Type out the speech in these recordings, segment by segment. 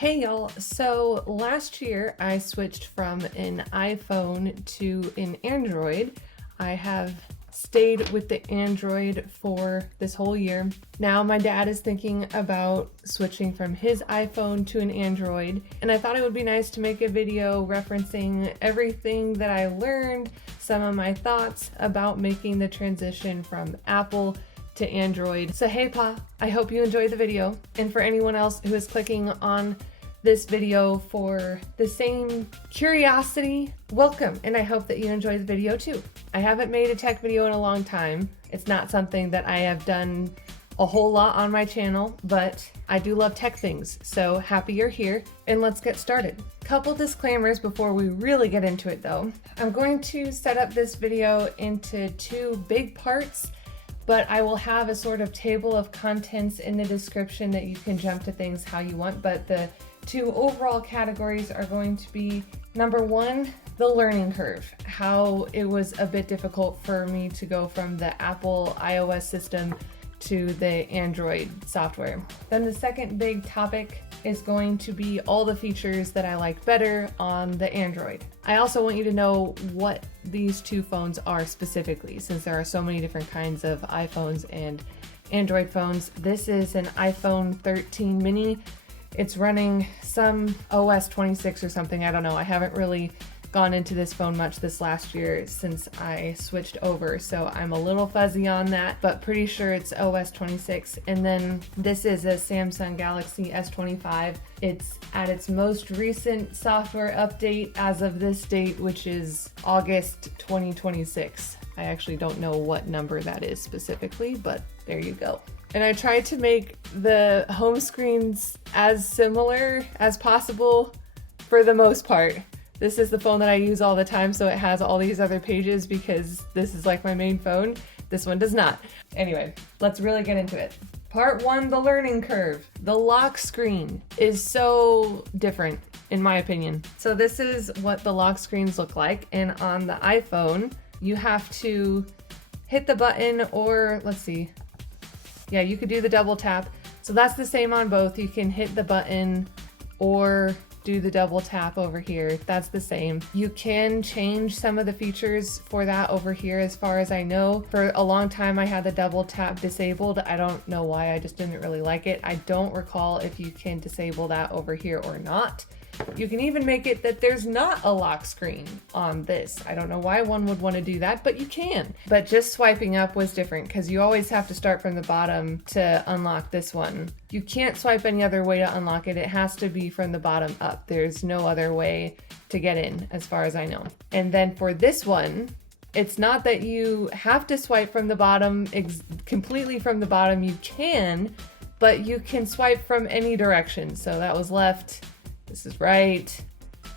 Hey y'all, so last year I switched from an iPhone to an Android. I have stayed with the Android for this whole year. Now my dad is thinking about switching from his iPhone to an Android, and I thought it would be nice to make a video referencing everything that I learned, some of my thoughts about making the transition from Apple to Android. So hey Pa, I hope you enjoyed the video. And for anyone else who is clicking on this video for the same curiosity, welcome, and I hope that you enjoy the video too. I haven't made a tech video in a long time. It's not something that I have done a whole lot on my channel, but I do love tech things, so happy you're here, and let's get started. Couple disclaimers before we really get into it though. I'm going to set up this video into two big parts, but I will have a sort of table of contents in the description that you can jump to things how you want, but the two overall categories are going to be, number one, the learning curve, how it was a bit difficult for me to go from the Apple iOS system to the Android software. Then the second big topic is going to be all the features that I like better on the Android. I also want you to know what these two phones are specifically, since there are so many different kinds of iPhones and Android phones. This is an iPhone 13 mini. It's running some OS 26 or something, I don't know. I haven't really gone into this phone much this last year since I switched over, so I'm a little fuzzy on that, but pretty sure it's OS 26. And then this is a Samsung Galaxy S25. It's at its most recent software update as of this date, which is August 2026. I actually don't know what number that is specifically, but there you go. And I tried to make the home screens as similar as possible for the most part. This is the phone that I use all the time, so it has all these other pages because this is like my main phone. This one does not. Anyway, let's really get into it. Part one, the learning curve. The lock screen is so different, in my opinion. So this is what the lock screens look like, and on the iPhone, you have to hit the button, or let's see. Yeah, you could do the double tap. So that's the same on both. You can hit the button or do the double tap over here. That's the same. You can change some of the features for that over here, as far as I know. For a long time I had the double tap disabled. I don't know why, I just didn't really like it. I don't recall if you can disable that over here or not. You can even make it that there's not a lock screen on this. I don't know why one would want to do that, but you can. But just swiping up was different because you always have to start from the bottom to unlock this one. You can't swipe any other way to unlock it. It has to be from the bottom up. There's no other way to get in, as far as I know. And then for this one, it's not that you have to swipe from the bottom, completely from the bottom. You can, but you can swipe from any direction. So that was left. This is right.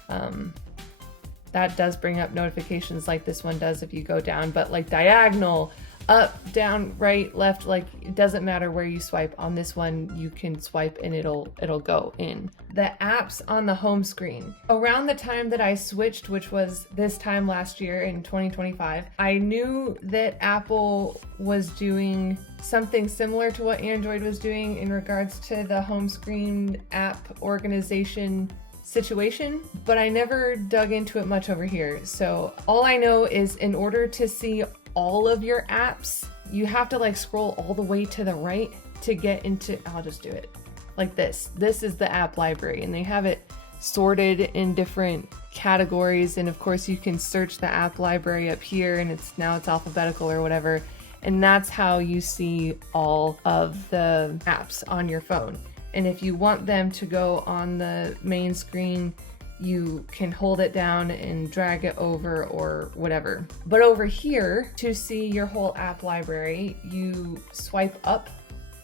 That does bring up notifications like this one does if you go down, but like diagonal, up, down, right, left, like it doesn't matter where you swipe. On this one, you can swipe and it'll go in. The apps on the home screen. Around the time that I switched, which was this time last year in 2025, I knew that Apple was doing something similar to what Android was doing in regards to the home screen app organization situation, but I never dug into it much over here. So all I know is in order to see all of your apps, you have to like scroll all the way to the right to get into, I'll just do it like this. This is the app library, and they have it sorted in different categories. And of course you can search the app library up here, and it's alphabetical or whatever. And that's how you see all of the apps on your phone. And if you want them to go on the main screen, you can hold it down and drag it over or whatever. But over here, to see your whole app library, you swipe up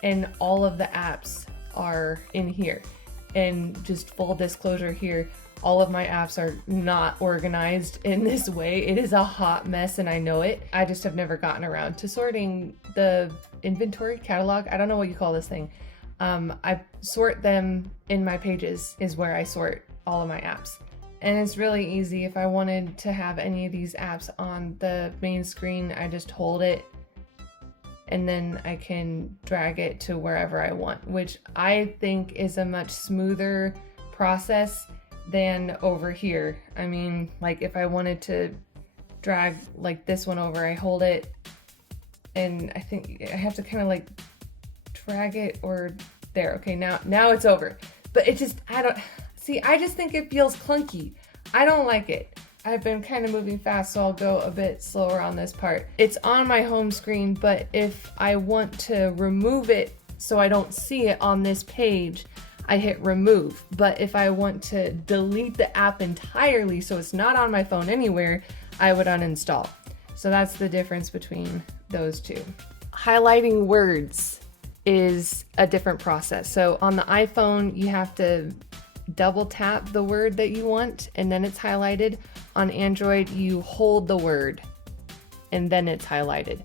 and all of the apps are in here. And just full disclosure here, all of my apps are not organized in this way. It is a hot mess and I know it. I just have never gotten around to sorting the inventory catalog. I don't know what you call this thing. I sort them in my pages is where I sort all of my apps. And it's really easy. If I wanted to have any of these apps on the main screen, I just hold it and then I can drag it to wherever I want, which I think is a much smoother process than over here. I mean, like if I wanted to drag like this one over, I hold it and I think I have to kind of like drag it or there. Okay, now it's over. But it just, I just think it feels clunky. I don't like it. I've been kind of moving fast, so I'll go a bit slower on this part. It's on my home screen, but if I want to remove it so I don't see it on this page, I hit remove. But if I want to delete the app entirely so it's not on my phone anywhere, I would uninstall. So that's the difference between those two. Highlighting words is a different process. So on the iPhone, you have to double tap the word that you want and then it's highlighted. On Android, you hold the word and then it's highlighted.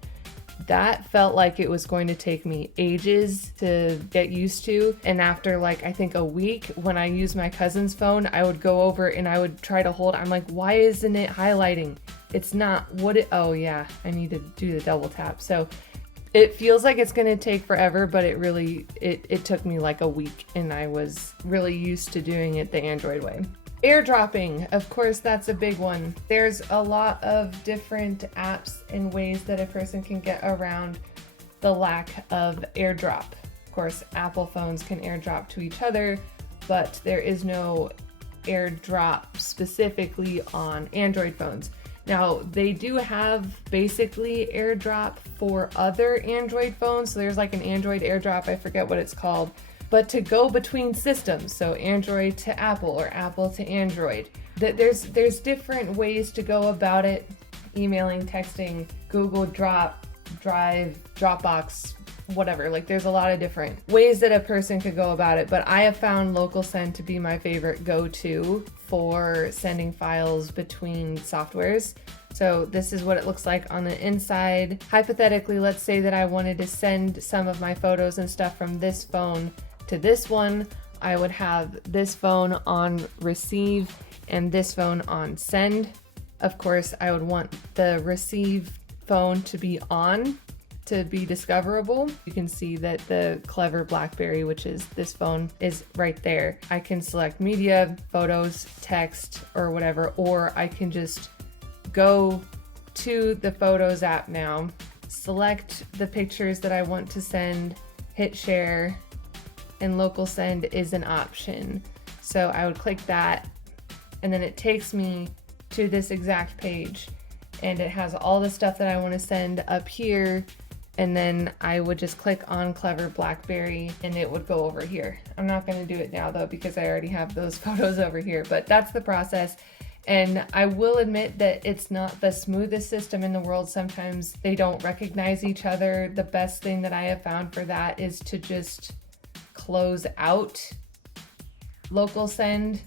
That felt like it was going to take me ages to get used to. And after like, I think a week, when I used my cousin's phone, I would go over and I would try to hold. I'm like, why isn't it highlighting? It's not what it, oh yeah, I need to do the double tap. So it feels like it's going to take forever, but it really, it took me like a week and I was really used to doing it the Android way. Airdropping, of course, that's a big one. There's a lot of different apps and ways that a person can get around the lack of airdrop. Of course, Apple phones can airdrop to each other, but there is no airdrop specifically on Android phones. Now, they do have basically airdrop for other Android phones. So there's like an Android airdrop, I forget what it's called. But to go between systems, so Android to Apple or Apple to Android, there's different ways to go about it. Emailing, texting, Google Drive, Dropbox, whatever. Like there's a lot of different ways that a person could go about it. But I have found Local Send to be my favorite go-to for sending files between softwares. So this is what it looks like on the inside. Hypothetically, let's say that I wanted to send some of my photos and stuff from this phone to this one. I would have this phone on receive and this phone on send. Of course, I would want the receive phone to be on to be discoverable. You can see that the clever BlackBerry, which is this phone, is right there. I can select media, photos, text, or whatever, or I can just go to the Photos app now, select the pictures that I want to send, hit share, and Local Send is an option. So I would click that, and then it takes me to this exact page, and it has all the stuff that I want to send up here. And then I would just click on Clever BlackBerry and it would go over here. I'm not going to do it now though because I already have those photos over here, but that's the process. And I will admit that it's not the smoothest system in the world. Sometimes they don't recognize each other. The best thing that I have found for that is to just close out Local Send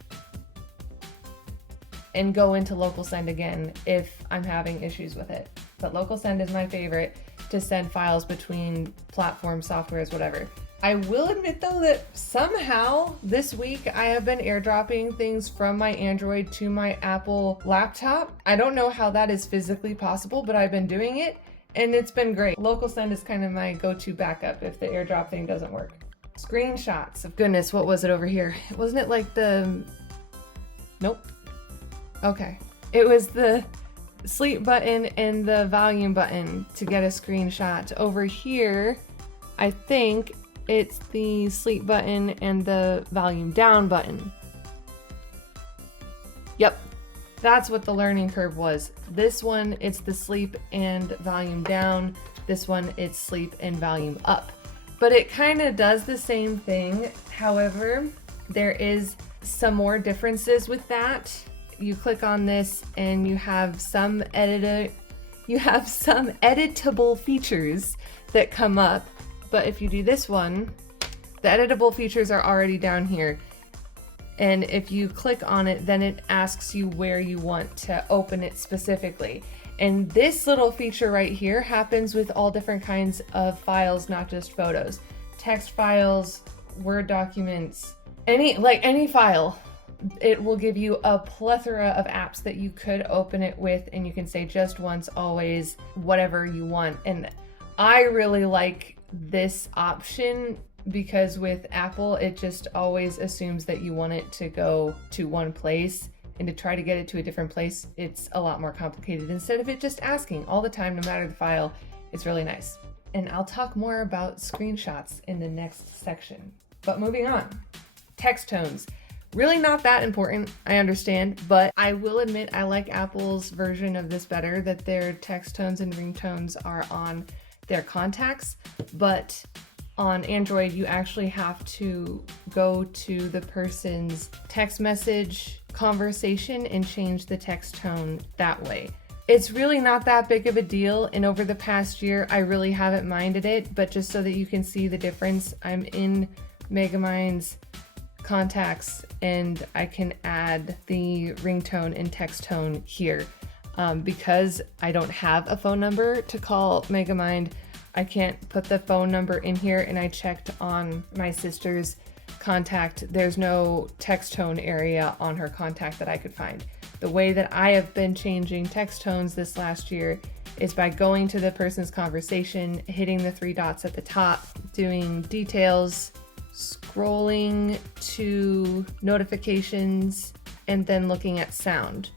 and go into Local Send again if I'm having issues with it. But Local Send is my favorite to send files between platforms, softwares, whatever. I will admit though that somehow this week I have been airdropping things from my Android to my Apple laptop. I don't know how that is physically possible, but I've been doing it and it's been great. Local Send is kind of my go-to backup if the airdrop thing doesn't work. Screenshots. Oh, goodness, what was it over here? Wasn't it like the... Nope. Okay. It was the sleep button and the volume button to get a screenshot. Over here, I think it's the sleep button and the volume down button. Yep, that's what the learning curve was. This one, it's the sleep and volume down. This one, it's sleep and volume up. But it kind of does the same thing. However, there is some more differences with that. You click on this and you have some editable features that come up. But if you do this one, the editable features are already down here. And if you click on it, then it asks you where you want to open it specifically. And this little feature right here happens with all different kinds of files, not just photos. Text files, Word documents, any file. It will give you a plethora of apps that you could open it with, and you can say just once, always, whatever you want. And I really like this option because with Apple, it just always assumes that you want it to go to one place, and to try to get it to a different place, it's a lot more complicated. Instead of it just asking all the time, no matter the file, it's really nice. And I'll talk more about screenshots in the next section. But moving on, text tones. Really not that important, I understand, but I will admit I like Apple's version of this better, that their text tones and ringtones are on their contacts, but on Android, you actually have to go to the person's text message conversation and change the text tone that way. It's really not that big of a deal, and over the past year, I really haven't minded it, but just so that you can see the difference, I'm in Megamind's contacts and I can add the ringtone and text tone here. Because I don't have a phone number to call Megamind, I can't put the phone number in here, and I checked on my sister's contact. There's no text tone area on her contact that I could find. The way that I have been changing text tones this last year is by going to the person's conversation, hitting the three dots at the top, doing details, scrolling to notifications, and then looking at sound.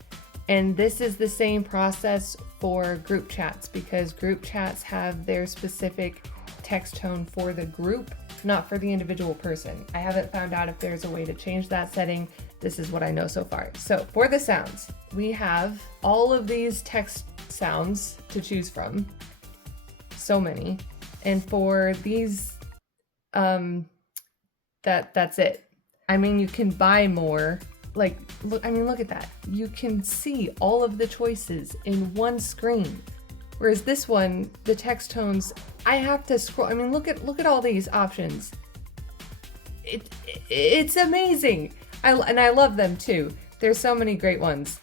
And this is the same process for group chats, because group chats have their specific text tone for the group, not for the individual person. I haven't found out if there's a way to change that setting. This is what I know so far. So for the sounds, we have all of these text sounds to choose from. So many. And for these, that's it. I mean, you can buy more. Like, look at that. You can see all of the choices in one screen. Whereas this one, the text tones, I have to scroll. I mean, look at all these options. It's amazing. I love them too. There's so many great ones.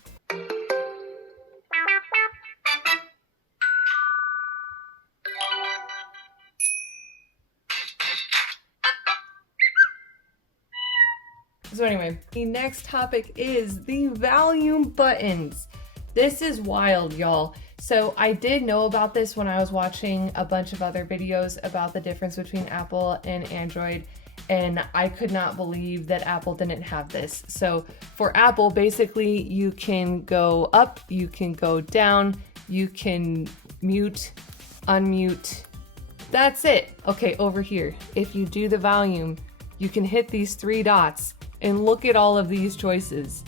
So anyway, the next topic is the volume buttons. This is wild, y'all. So I did know about this when I was watching a bunch of other videos about the difference between Apple and Android, and I could not believe that Apple didn't have this. So for Apple, basically you can go up, you can go down, you can mute, unmute. That's it. Okay, over here, if you do the volume, you can hit these three dots and look at all of these choices.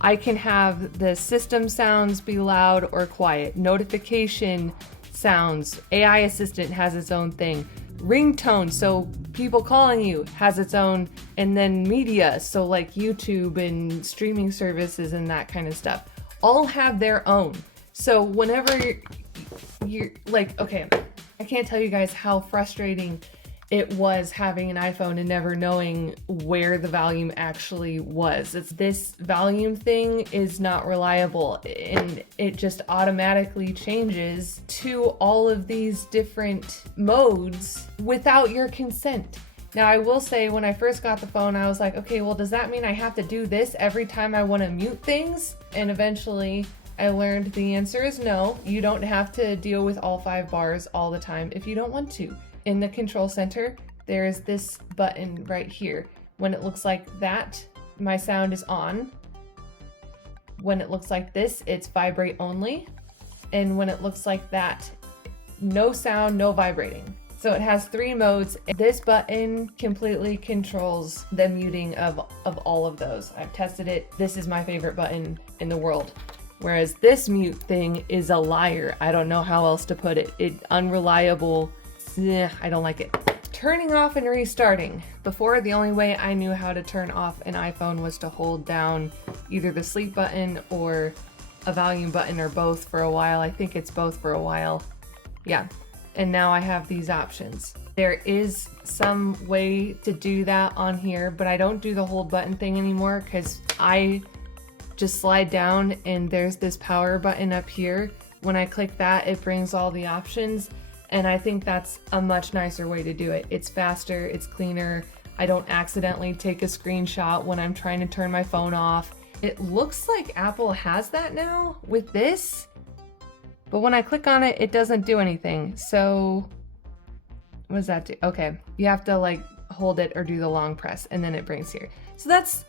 I can have the system sounds be loud or quiet, notification sounds, AI assistant has its own thing, ringtone, so people calling you has its own, and then media, so like YouTube and streaming services and that kind of stuff, all have their own. So whenever you're like, okay, I can't tell you guys how frustrating it was having an iPhone and never knowing where the volume actually was. This volume thing is not reliable, and it just automatically changes to all of these different modes without your consent. Now, I will say when I first got the phone, I was like, okay, well, does that mean I have to do this every time I want to mute things? And eventually I learned the answer is no. You don't have to deal with all 5 bars all the time if you don't want to. In the control center, there is this button right here. When it looks like that, my sound is on. When it looks like this, it's vibrate only. And when it looks like that, no sound, no vibrating. So it has 3 modes. This button completely controls the muting of all of those. I've tested it. This is my favorite button in the world. Whereas this mute thing is a liar. I don't know how else to put it. It's unreliable. I don't like it. Turning off and restarting. Before, the only way I knew how to turn off an iPhone was to hold down either the sleep button or a volume button, or both for a while. I think it's both for a while. Yeah. And now I have these options. There is some way to do that on here, but I don't do the hold button thing anymore because I just slide down and there's this power button up here. When I click that, it brings all the options. And I think that's a much nicer way to do it. It's faster, it's cleaner. I don't accidentally take a screenshot when I'm trying to turn my phone off. It looks like Apple has that now with this, but when I click on it, it doesn't do anything. So what does that do? Okay, you have to like hold it or do the long press, and then it brings here. So that's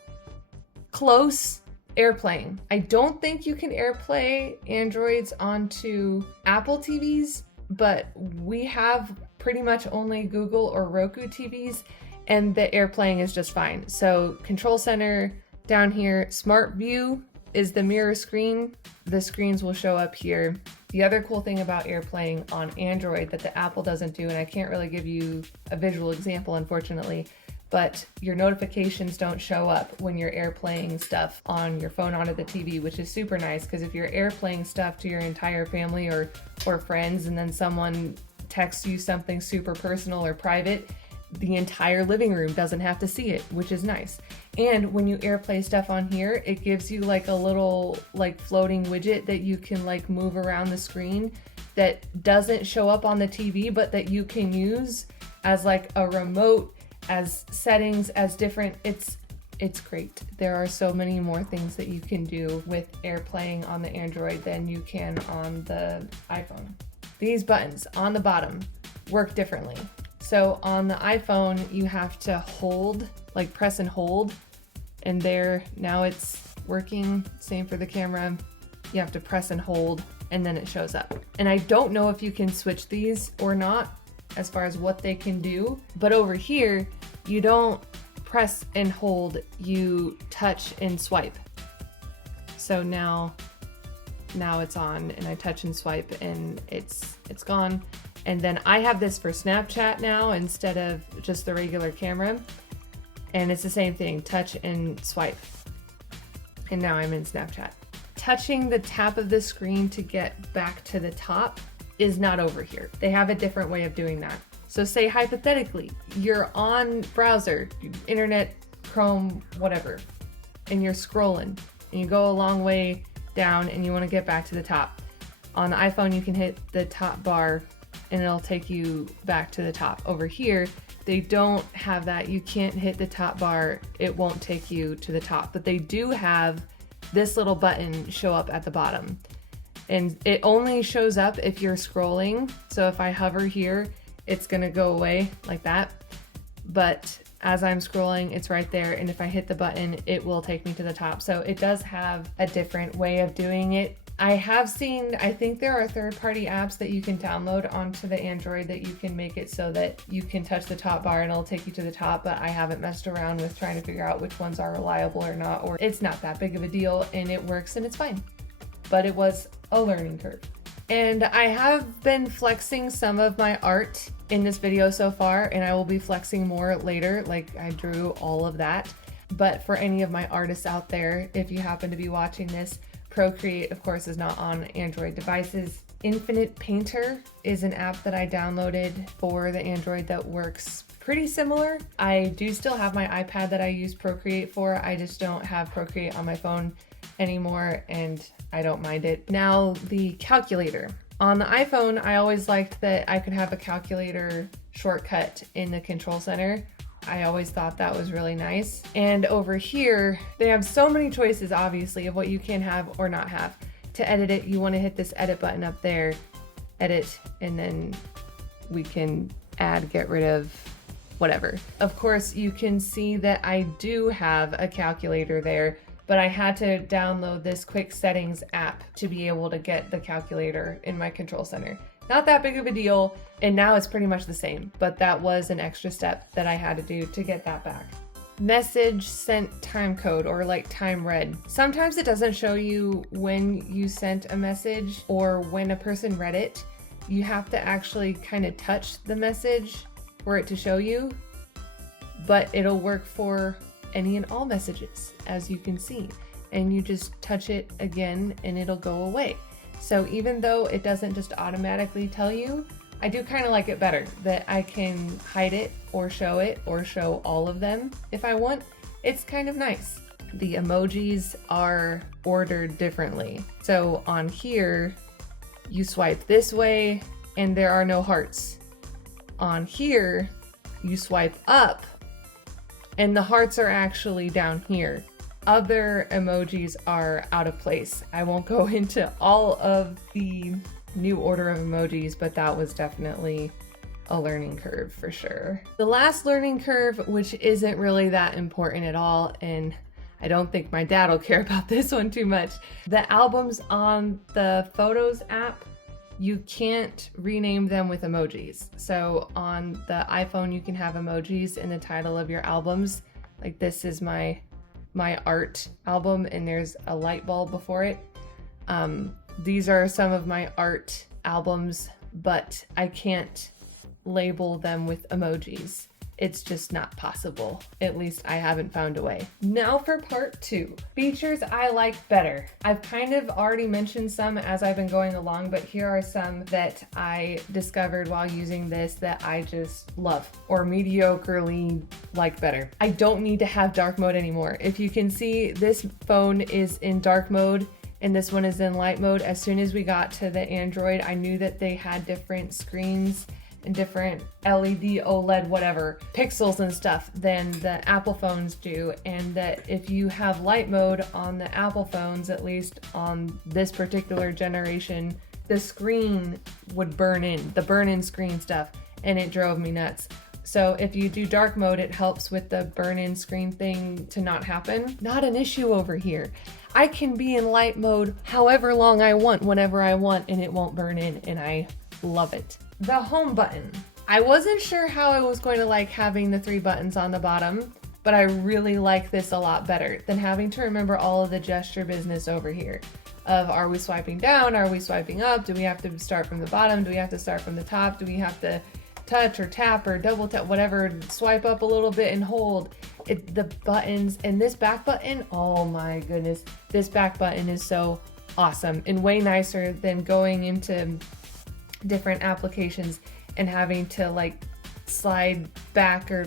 close AirPlaying. I don't think you can AirPlay Androids onto Apple TVs, but we have pretty much only Google or Roku TVs, and the AirPlaying is just fine. So Control Center down here, Smart View is the mirror screen. The screens will show up here. The other cool thing about AirPlaying on Android that the Apple doesn't do, and I can't really give you a visual example, unfortunately, but your notifications don't show up when you're AirPlaying stuff on your phone onto the TV, which is super nice, because if you're AirPlaying stuff to your entire family or friends, and then someone texts you something super personal or private, the entire living room doesn't have to see it, which is nice. And when you AirPlay stuff on here, it gives you like a little like floating widget that you can like move around the screen that doesn't show up on the TV, but that you can use as like a remote, as settings, as different. It's great. There are so many more things that you can do with AirPlaying on the Android than you can on the iPhone. These buttons on the bottom work differently. So on the iPhone, you have to hold, like press and hold, and there, now it's working. Same for the camera. You have to press and hold, and then it shows up. And I don't know if you can switch these or not as far as what they can do, but over here, you don't press and hold, you touch and swipe. So now it's on, and I touch and swipe, and it's gone. And then I have this for Snapchat now instead of just the regular camera. And it's the same thing, touch and swipe. And now I'm in Snapchat. Touching the top of the screen to get back to the top is not over here. They have a different way of doing that. So say hypothetically, you're on browser, internet, Chrome, whatever, and you're scrolling, and you go a long way down and you want to get back to the top. On the iPhone, you can hit the top bar and it'll take you back to the top. Over here, they don't have that. You can't hit the top bar. It won't take you to the top, but they do have this little button show up at the bottom. And it only shows up if you're scrolling. So if I hover here, it's gonna go away like that. But as I'm scrolling, it's right there. And if I hit the button, it will take me to the top. So it does have a different way of doing it. I have seen, I think there are third-party apps that you can download onto the Android that you can make it so that you can touch the top bar and it'll take you to the top, but I haven't messed around with trying to figure out which ones are reliable or not, or it's not that big of a deal and it works and it's fine. But it was a learning curve. And I have been flexing some of my art in this video so far, and I will be flexing more later, like I drew all of that. But for any of my artists out there, if you happen to be watching this, Procreate, of course, is not on Android devices. Infinite Painter is an app that I downloaded for the Android that works pretty similar. I do still have my iPad that I use Procreate for. I just don't have Procreate on my phone anymore, and I don't mind it. Now, the calculator. On the iPhone, I always liked that I could have a calculator shortcut in the control center. I always thought that was really nice. And over here, they have so many choices, obviously, of what you can have or not have. To edit it, you want to hit this edit button up there, edit, and then we can add, get rid of, whatever. Of course, you can see that I do have a calculator there, but I had to download this quick settings app to be able to get the calculator in my control center. Not that big of a deal, and now it's pretty much the same, but that was an extra step that I had to do to get that back. Message sent time code, or like time read. Sometimes it doesn't show you when you sent a message or when a person read it. You have to actually kind of touch the message for it to show you, but it'll work for any and all messages, as you can see. And you just touch it again and it'll go away. So even though it doesn't just automatically tell you, I do kind of like it better that I can hide it or show all of them if I want. It's kind of nice. The emojis are ordered differently. So on here, you swipe this way and there are no hearts. On here, you swipe up and the hearts are actually down here. Other emojis are out of place. I won't go into all of the new order of emojis, but that was definitely a learning curve for sure. The last learning curve, which isn't really that important at all, and I don't think my dad will care about this one too much. The albums on the Photos app, you can't rename them with emojis. So on the iPhone, you can have emojis in the title of your albums. Like this is my art album and there's a light bulb before it. These are some of my art albums, but I can't label them with emojis. It's just not possible. At least I haven't found a way. Now for part 2. Features I like better. I've kind of already mentioned some as I've been going along, but here are some that I discovered while using this that I just love or mediocrely like better. I don't need to have dark mode anymore. If you can see, this phone is in dark mode and this one is in light mode. As soon as we got to the Android, I knew that they had different screens and different LED, OLED, whatever, pixels and stuff than the Apple phones do, and that if you have light mode on the Apple phones, at least on this particular generation, the screen would burn in, the burn-in screen stuff, and it drove me nuts. So if you do dark mode, it helps with the burn-in screen thing to not happen. Not an issue over here. I can be in light mode however long I want, whenever I want, and it won't burn in, and I love it. The home button. I wasn't sure how I was going to like having the 3 buttons on the bottom, but I really like this a lot better than having to remember all of the gesture business over here of are we swiping down, are we swiping up, do we have to start from the bottom, do we have to start from the top, do we have to touch or tap or double tap, whatever, swipe up a little bit and hold. The buttons and this back button, oh my goodness, this back button is so awesome and way nicer than going into different applications and having to like slide back or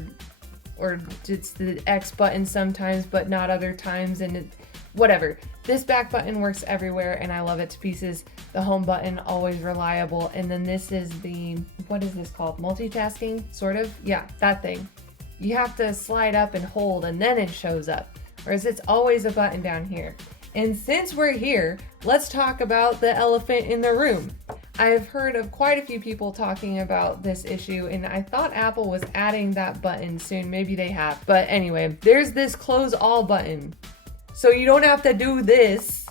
it's the X button sometimes but not other times, and whatever. This back button works everywhere and I love it to pieces. The home button, always reliable. And then this is the, what is this called? Multitasking, sort of? Yeah, that thing. You have to slide up and hold and then it shows up, whereas it's always a button down here. And since we're here, let's talk about the elephant in the room. I've heard of quite a few people talking about this issue, and I thought Apple was adding that button soon. Maybe they have. But anyway, there's this close all button. So you don't have to do this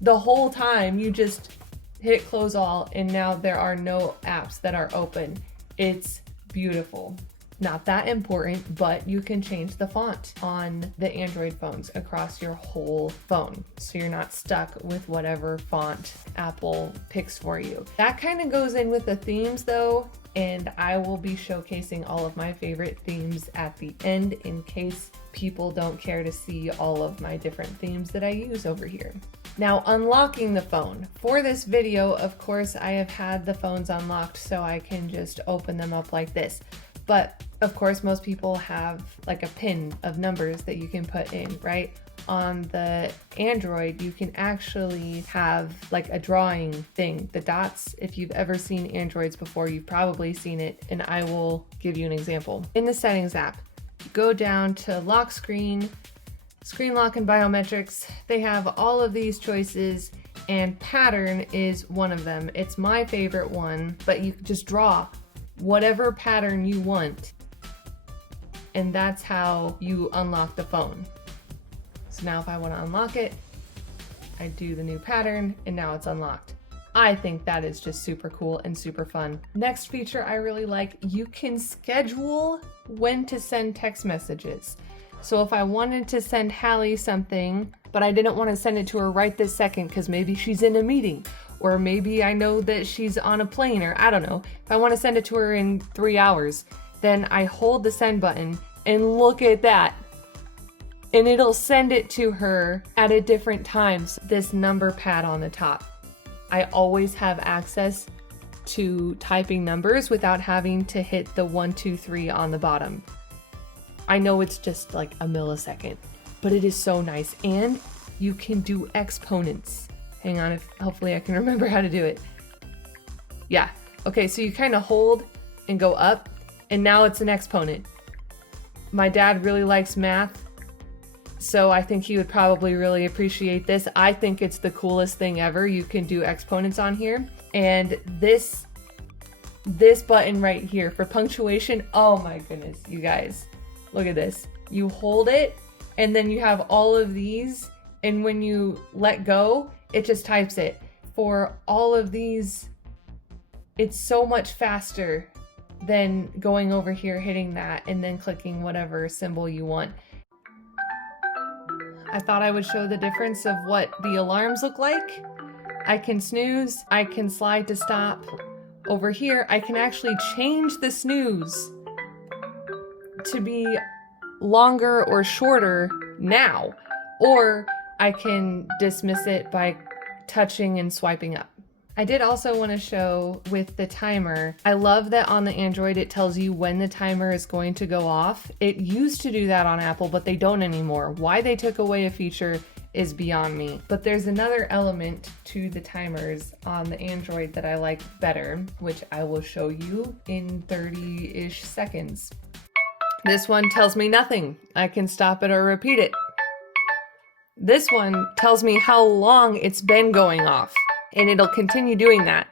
the whole time. You just hit close all, and now there are no apps that are open. It's beautiful. Not that important, but you can change the font on the Android phones across your whole phone, so you're not stuck with whatever font Apple picks for you. That kind of goes in with the themes though, and I will be showcasing all of my favorite themes at the end in case people don't care to see all of my different themes that I use over here. Now, unlocking the phone. For this video, of course, I have had the phones unlocked so I can just open them up like this. But of course, most people have like a pin of numbers that you can put in, right? On the Android, you can actually have like a drawing thing, the dots. If you've ever seen Androids before, you've probably seen it, and I will give you an example. In the Settings app, go down to Lock Screen, Screen Lock and Biometrics. They have all of these choices, and Pattern is one of them. It's my favorite one, but you just draw whatever pattern you want, and that's how you unlock the phone. So now if I want to unlock it, I do the new pattern and now it's unlocked. I think that is just super cool and super fun. Next feature I really like, you can schedule when to send text messages. So if I wanted to send Hallie something, but I didn't want to send it to her right this second because maybe she's in a meeting, or maybe I know that she's on a plane, or I don't know. If I want to send it to her in 3 hours, then I hold the send button and look at that. And it'll send it to her at a different times, this number pad on the top. I always have access to typing numbers without having to hit the 1, 2, 3 on the bottom. I know it's just like a millisecond, but it is so nice. And you can do exponents. Hang on, hopefully I can remember how to do it. Yeah, okay, so you kind of hold and go up, and now it's an exponent. My dad really likes math, so I think he would probably really appreciate this. I think it's the coolest thing ever. You can do exponents on here, and this this button right here for punctuation. Oh my goodness, you guys, look at this. You hold it and then you have all of these, and when you let go, it just types it. For all of these, it's so much faster than going over here, hitting that, and then clicking whatever symbol you want. I thought I would show the difference of what the alarms look like. I can snooze, I can slide to stop. Over here, I can actually change the snooze to be longer or shorter now, or I can dismiss it by touching and swiping up. I did also want to show with the timer, I love that on the Android it tells you when the timer is going to go off. It used to do that on Apple, but they don't anymore. Why they took away a feature is beyond me. But there's another element to the timers on the Android that I like better, which I will show you in 30-ish seconds. This one tells me nothing. I can stop it or repeat it. This one tells me how long it's been going off, and it'll continue doing that.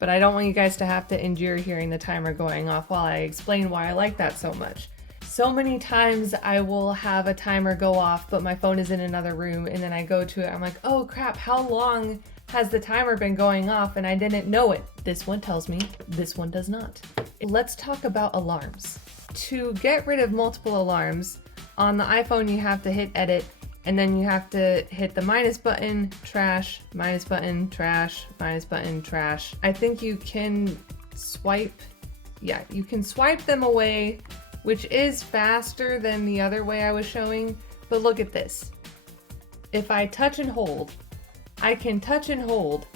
But I don't want you guys to have to endure hearing the timer going off while I explain why I like that so much. So many times I will have a timer go off, but my phone is in another room, and then I go to it, I'm like, oh crap, how long has the timer been going off? And I didn't know it. This one tells me, this one does not. Let's talk about alarms. To get rid of multiple alarms, on the iPhone you have to hit edit, and then you have to hit the minus button, trash, minus button, trash, minus button, trash. I think you can swipe, yeah, you can swipe them away, which is faster than the other way I was showing, but look at this. If I touch and hold, I can touch and hold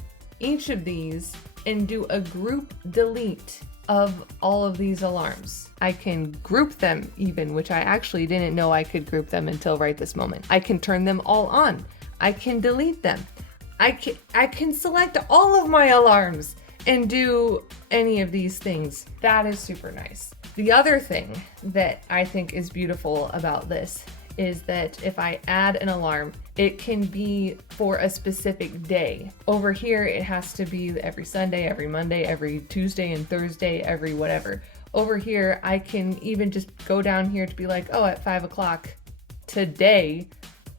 each of these and do a group delete of all of these alarms. I can group them even, which I actually didn't know I could group them until right this moment. I can turn them all on. I can delete them. I can select all of my alarms and do any of these things. That is super nice. The other thing that I think is beautiful about this is that if I add an alarm, it can be for a specific day. Over here, it has to be every Sunday, every Monday, every Tuesday and Thursday, every whatever. Over here, I can even just go down here to be like, oh, at 5 o'clock today,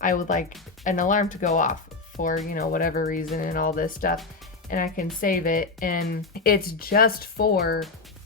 I would like an alarm to go off for, you know, whatever reason and all this stuff. And I can save it, and it's just for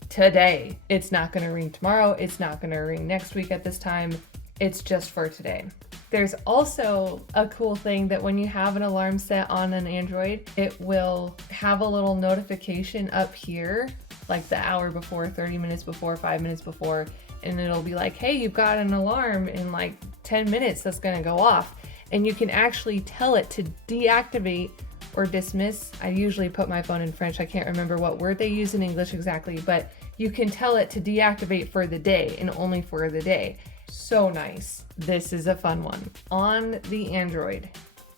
today. It's not gonna ring tomorrow. It's not gonna ring next week at this time. It's just for today. There's also a cool thing that when you have an alarm set on an Android, it will have a little notification up here, like the hour before, 30 minutes before, 5 minutes before, and it'll be like, hey, you've got an alarm in like 10 minutes that's gonna go off. And you can actually tell it to deactivate or dismiss. I usually put my phone in French. I can't remember what word they use in English exactly, but you can tell it to deactivate for the day and only for the day. So nice. This is a fun one. On the Android,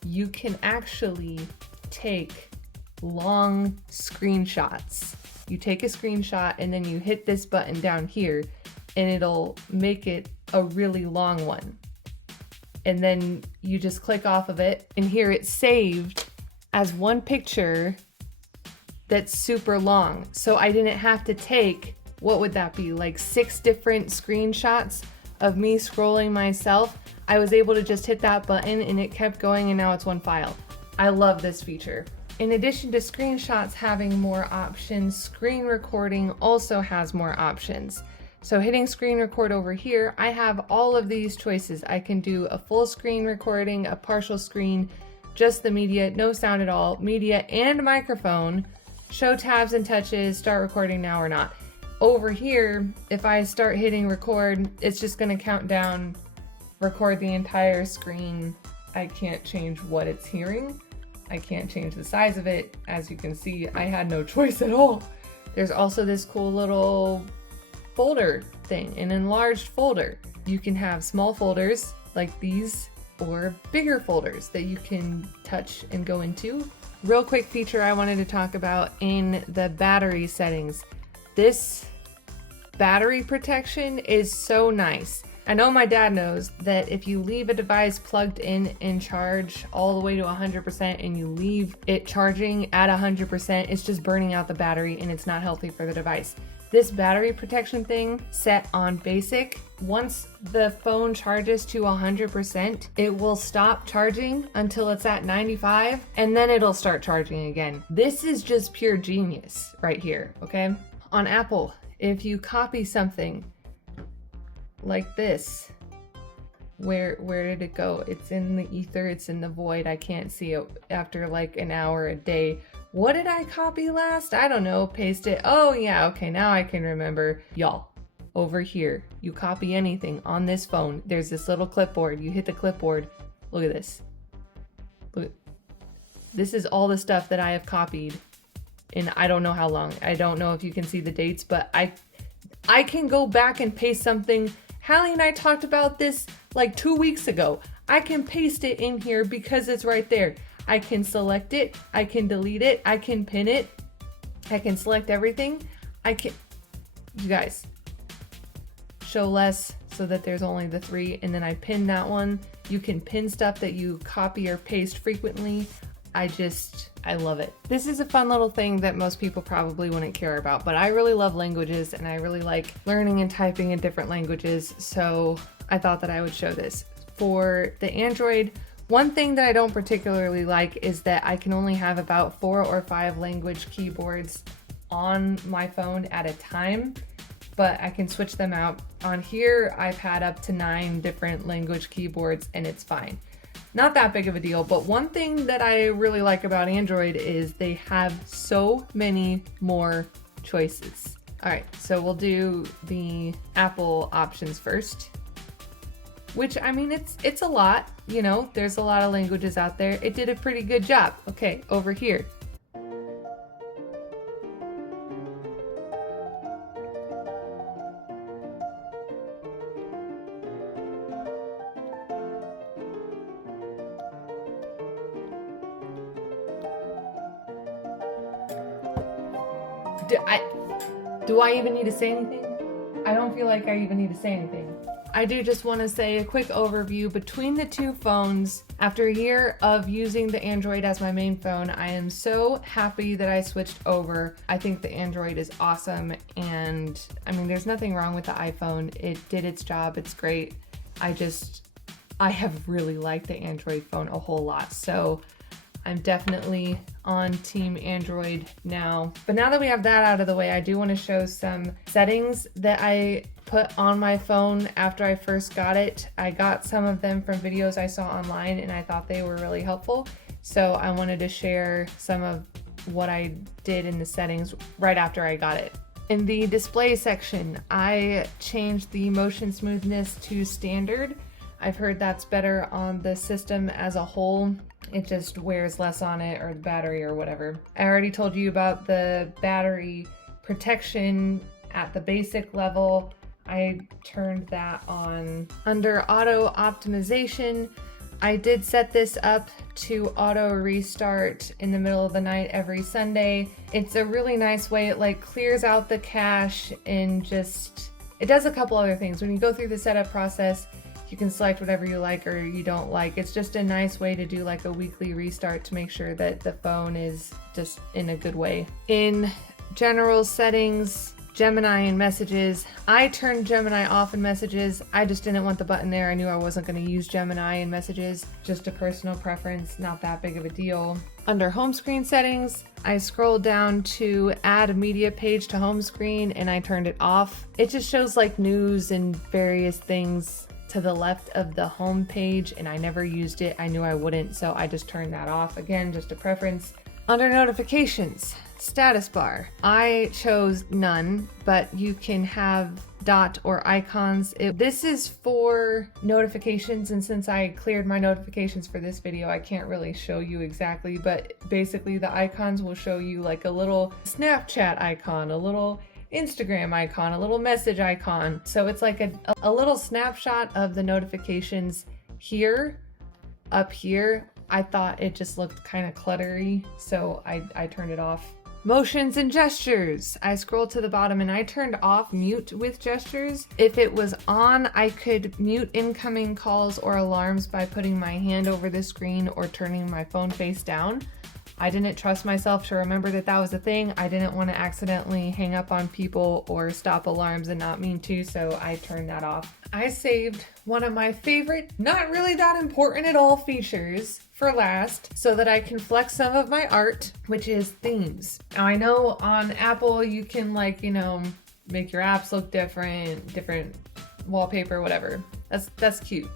you can actually take long screenshots. You take a screenshot and then you hit this button down here and it'll make it a really long one. And then you just click off of it, and here it's saved as one picture that's super long. So I didn't have to take, what would that be, like 6 different screenshots of me scrolling myself. I was able to just hit that button and it kept going, and now it's one file. I love this feature. In addition to screenshots having more options, screen recording also has more options. So hitting screen record over here, I have all of these choices. I can do a full screen recording, a partial screen, just the media, no sound at all, media and microphone, show tabs and touches, start recording now or not. Over here, if I start hitting record, it's just gonna count down, record the entire screen. I can't change what it's hearing. I can't change the size of it. As you can see, I had no choice at all. There's also this cool little folder thing, an enlarged folder. You can have small folders like these or bigger folders that you can touch and go into. Real quick feature I wanted to talk about in the battery settings. This battery protection is so nice. I know my dad knows that if you leave a device plugged in charge all the way to 100% and you leave it charging at 100%, it's just burning out the battery and it's not healthy for the device. This battery protection thing set on basic, once the phone charges to 100%, it will stop charging until it's at 95 and then it'll start charging again. This is just pure genius right here, okay? On Apple, if you copy something like this, where did it go? It's in the ether, it's in the void. I can't see it after like an hour a day. What did I copy last? I don't know, paste it. Oh yeah, okay, now I can remember. Y'all, over here, you copy anything on this phone, there's this little clipboard. You hit the clipboard, look at this. Look, this is all the stuff that I have copied in I don't know how long. I don't know if you can see the dates, but I can go back and paste something. Hallie and I talked about this like 2 weeks ago. I can paste it in here because it's right there. I can select it, I can delete it, I can pin it, I can select everything. You guys, show less so that there's only the 3, and then I pin that one. You can pin stuff that you copy or paste frequently. I love it. This is a fun little thing that most people probably wouldn't care about, but I really love languages and I really like learning and typing in different languages, so I thought that I would show this. For the Android, one thing that I don't particularly like is that I can only have about 4 or 5 language keyboards on my phone at a time, but I can switch them out. On here, I've had up to 9 different language keyboards and it's fine. Not that big of a deal, but one thing that I really like about Android is they have so many more choices. All right, so we'll do the Apple options first, which, I mean, it's a lot, you know, there's a lot of languages out there. It did a pretty good job. Okay, over here. Do I even need to say anything? I don't feel like I even need to say anything. I do just want to say a quick overview between the two phones. After a year of using the Android as my main phone, I am so happy that I switched over. I think the Android is awesome, and I mean, there's nothing wrong with the iPhone. It did its job, it's great. I have really liked the Android phone a whole lot, so I'm definitely on Team Android now. But now that we have that out of the way, I do want to show some settings that I put on my phone after I first got it. I got some of them from videos I saw online and I thought they were really helpful. So I wanted to share some of what I did in the settings right after I got it. In the display section, I changed the motion smoothness to standard. I've heard that's better on the system as a whole. It just wears less on it, or the battery or whatever. I already told you about the battery protection at the basic level. I turned that on. Under auto optimization, I did set this up to auto restart in the middle of the night every Sunday. It's a really nice way. It like clears out the cache and just, it does a couple other things. When you go through the setup process, you can select whatever you like or you don't like. It's just a nice way to do like a weekly restart to make sure that the phone is just in a good way. In general settings, Gemini and messages, I turned Gemini off in messages. I just didn't want the button there. I knew I wasn't going to use Gemini in messages. Just a personal preference, not that big of a deal. Under home screen settings, I scrolled down to add a media page to home screen and I turned it off. It just shows like news and various things to the left of the home page, and I never used it. I knew I wouldn't, so I just turned that off. Again, just a preference. Under notifications, status bar, I chose none, but you can have dot or icons. This is for notifications, and since I cleared my notifications for this video, I can't really show you exactly, but basically the icons will show you like a little Snapchat icon, a little Instagram icon, a little message icon. So it's like a little snapshot of the notifications here, up here. I thought it just looked kind of cluttery, so I turned it off. Motions and gestures. I scrolled to the bottom and I turned off mute with gestures. If it was on, I could mute incoming calls or alarms by putting my hand over the screen or turning my phone face down. I didn't trust myself to remember that that was a thing. I didn't want to accidentally hang up on people or stop alarms and not mean to, so I turned that off. I saved one of my favorite, not really that important at all features for last so that I can flex some of my art, which is themes. Now I know on Apple you can make your apps look different wallpaper, whatever. That's cute.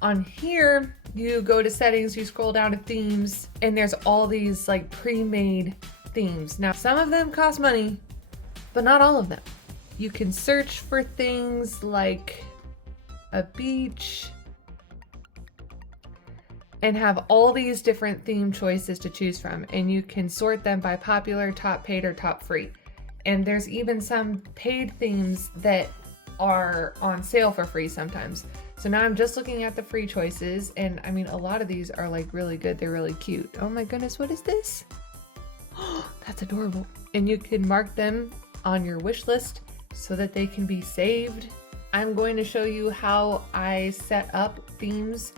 On here, you go to settings, you scroll down to themes, and there's all these pre-made themes. Now, some of them cost money, but not all of them. You can search for things like a beach and have all these different theme choices to choose from, and you can sort them by popular, top paid, or top free. And there's even some paid themes that are on sale for free sometimes. So now I'm just looking at the free choices, and I mean, a lot of these are really good. They're really cute. Oh my goodness, what is this? Oh, that's adorable. And you can mark them on your wish list so that they can be saved. I'm going to show you how I set up themes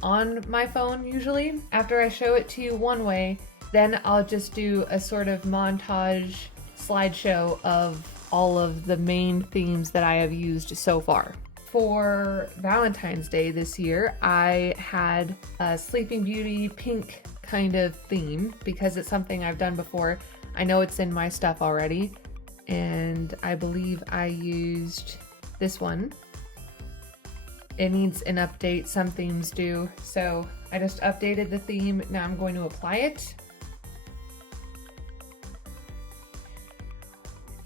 on my phone usually. After I show it to you one way, then I'll just do a sort of montage slideshow of all of the main themes that I have used so far. For Valentine's Day this year, I had a Sleeping Beauty pink kind of theme because it's something I've done before. I know it's in my stuff already, and I believe I used this one. It needs an update, some themes do, so I just updated the theme. Now I'm going to apply it.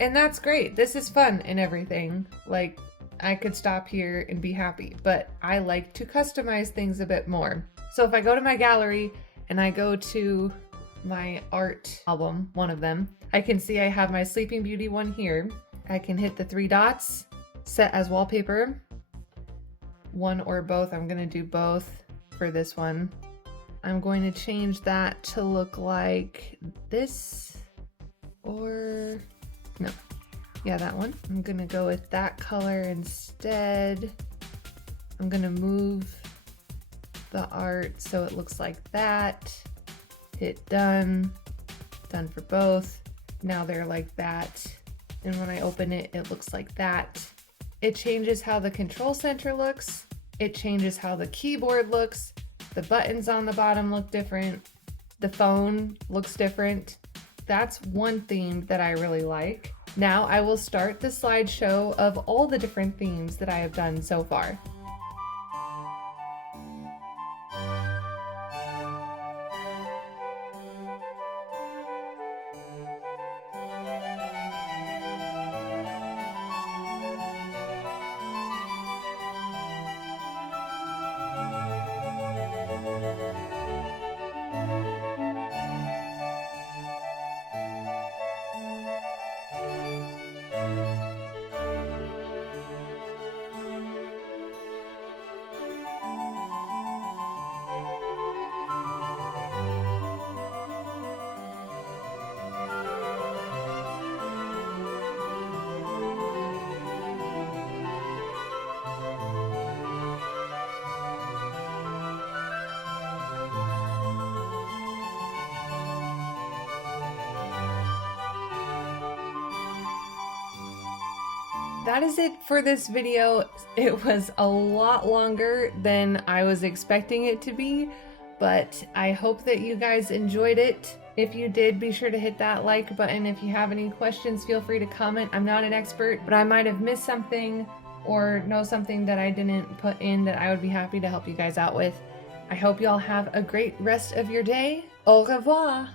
And that's great. This is fun and everything. I could stop here and be happy, but I like to customize things a bit more. So if I go to my gallery and I go to my art album, one of them, I can see I have my Sleeping Beauty one here. I can hit the 3 dots, set as wallpaper, one or both. I'm gonna do both for this one. I'm going to change that to look like this, or no. Yeah, that one. I'm gonna go with that color instead. I'm gonna move the art so it looks like that. Hit done. Done for both. Now they're like that. And when I open it, it looks like that. It changes how the control center looks. It changes how the keyboard looks. The buttons on the bottom look different. The phone looks different. That's one theme that I really like. Now I will start the slideshow of all the different themes that I have done so far. That is it for this video. It was a lot longer than I was expecting it to be, but I hope that you guys enjoyed it. If you did, be sure to hit that like button. If you have any questions, feel free to comment. I'm not an expert, but I might have missed something or know something that I didn't put in that I would be happy to help you guys out with. I hope you all have a great rest of your day. Au revoir!